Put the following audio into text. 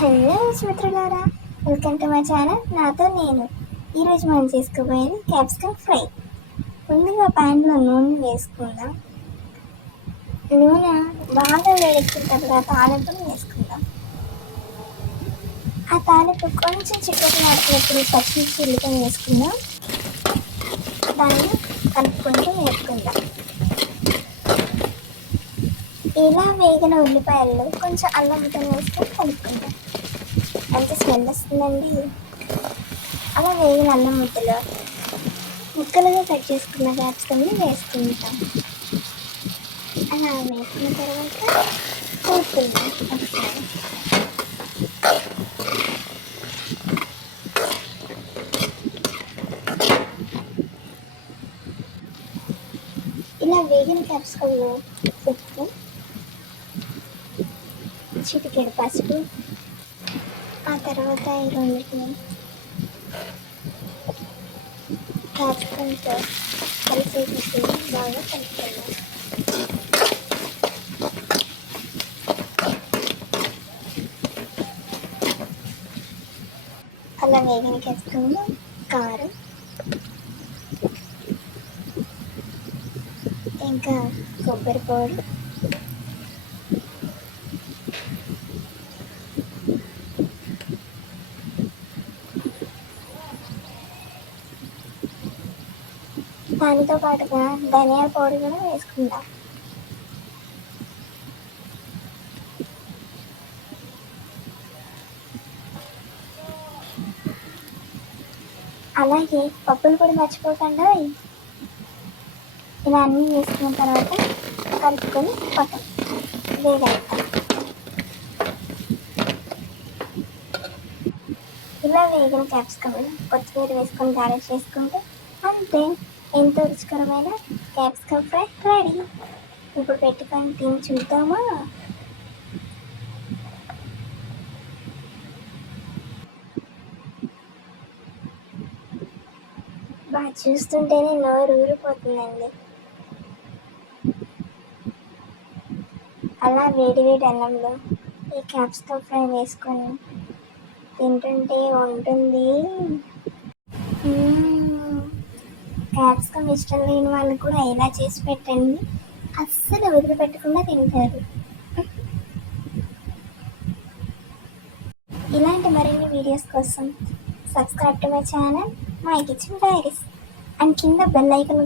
Hello మిత్రులారా welcome to my channel. నాతో నేను ఈరోజు మనం చేసుకోబోయేది క్యాప్సికమ్ ఫ్రై. ముందుగా ప్యాన్లో నూనె వేసుకుందాం. నూనె బాగా వేడెక్కిన తర్వాత తాలింపును వేసుకుందాం. ఆ తాలింపు కొంచెం చిక్కటి నడిచినప్పుడు పచ్చిమిర్చి ఉల్లిపాయ వేసుకుందాం. దాన్ని కలుపుకుంటూ వేసుకుందాం ఇలా వేగిన ఉల్లిపాయలు కొంచెం అల్లం వేస్తే వేసుకొని ఎంత మంచి స్మెల్ వస్తుందండి. అలా వేగిన అల్లం ముద్దలో ముక్కలుగా కట్ చేసుకున్న క్యాప్సికమ్ని వేసుకుంటాం. అలా వేసుకున్న తర్వాత కలుపుకుందాం ఒకసారి ఇలా వేగిన క్యాప్సికంలో ఉప్పు చిటికెడు పసుపు. ఆ తర్వాత ఈ రెండింటిని క్యాప్సికంతో కలిసేటట్టు బాగా కలుపుకోవాలి అలా వేగనికి క్యాప్సికంలో కారం. ఇంకా కొబ్బరి పొడి. దానితో పాటుగా ధనియా పొడి కూడా వేసుకుందాం అలాగే పప్పులు కూడా మర్చిపోకుండా ఇలా అన్నీ వేసుకున్న తర్వాత కలుపుకొని పక్కన వేగలుగుతాం ఇలా వేగిన క్యాప్సికమ్ కొత్తిమీర వేసుకొని గార్నిష్ చేసుకుంటే అంతే. ఎంతో రుచికరమైన క్యాప్సికమ్ ఫ్రై రెడీ. ఇప్పుడు పెట్టుకొని తిని చూద్దామా? బాగా చూస్తుంటేనే నోరు ఊరిపోతుందండి. అలా వేడి వేడి అన్నంలో ఈ క్యాప్సికమ్ ఫ్రై వేసుకొని తింటుంటే ఉంటుంది. క్యాప్సికమ్ ఇష్టం లేని వాళ్ళు కూడా ఇలా చేసి పెట్టండి? అస్సలు వదిలిపెట్టకుండా తింటారు. ఇలాంటి మరిన్ని వీడియోస్ కోసం subscribe to my channel my kitchen diaries and కింద బెల్ ఐకన్